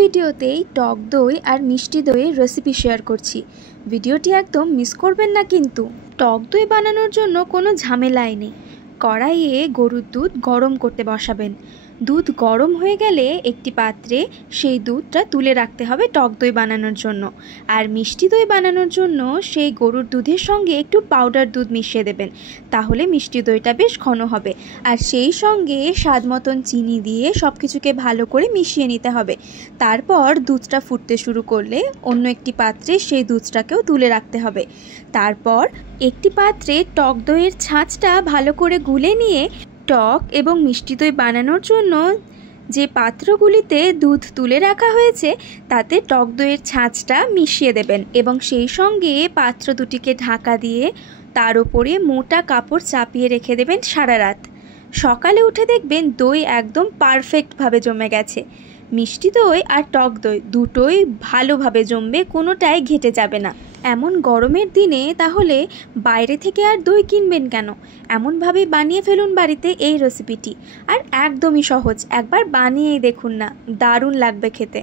ভিডিওতেই টক দই আর মিষ্টি দইয়ের রেসিপি শেয়ার করছি। ভিডিওটি একদম মিস করবেন না কিন্তু। টক দই বানানোর জন্য কোনো ঝামেলাই নেই। কড়াইয়ে গরুর দুধ গরম করতে বসাবেন। দুধ গরম হয়ে গেলে একটি পাত্রে সেই দুধটা তুলে রাখতে হবে টক দই বানানোর জন্য। আর মিষ্টি দই বানানোর জন্য সেই গরুর দুধের সঙ্গে একটু পাউডার দুধ মিশিয়ে দেবেন, তাহলে মিষ্টি দইটা বেশ ঘন হবে। আর সেই সঙ্গে স্বাদ মতন চিনি দিয়ে সব কিছুকে ভালো করে মিশিয়ে নিতে হবে। তারপর দুধটা ফুটতে শুরু করলে অন্য একটি পাত্রে সেই দুধটাকেও তুলে রাখতে হবে। তারপর একটি পাত্রে টক দইয়ের ছাঁচটা ভালো করে গুলে নিয়ে টক এবং মিষ্টি দই বানানোর জন্য যে পাত্রগুলিতে দুধ তুলে রাখা হয়েছে তাতে টক দইয়ের ছাঁচটা মিশিয়ে দেবেন এবং সেই সঙ্গে পাত্র দুটিকে ঢাকা দিয়ে তার উপরে মোটা কাপড় চাপিয়ে রেখে দেবেন সারা রাত। সকালে উঠে দেখবেন দই একদম পারফেক্টভাবে জমে গেছে। মিষ্টি দই আর টক দই দুটোই ভালোভাবে জমবে, কোনোটাই ঘেটে যাবে না। এমন গরমের দিনে তাহলে বাইরে থেকে আর দই কিনবেন কেন, এমনভাবেই বানিয়ে ফেলুন বাড়িতে এই রেসিপিটি। আর একদমই সহজ, একবার বানিয়েই দেখুন না, দারুণ লাগবে খেতে।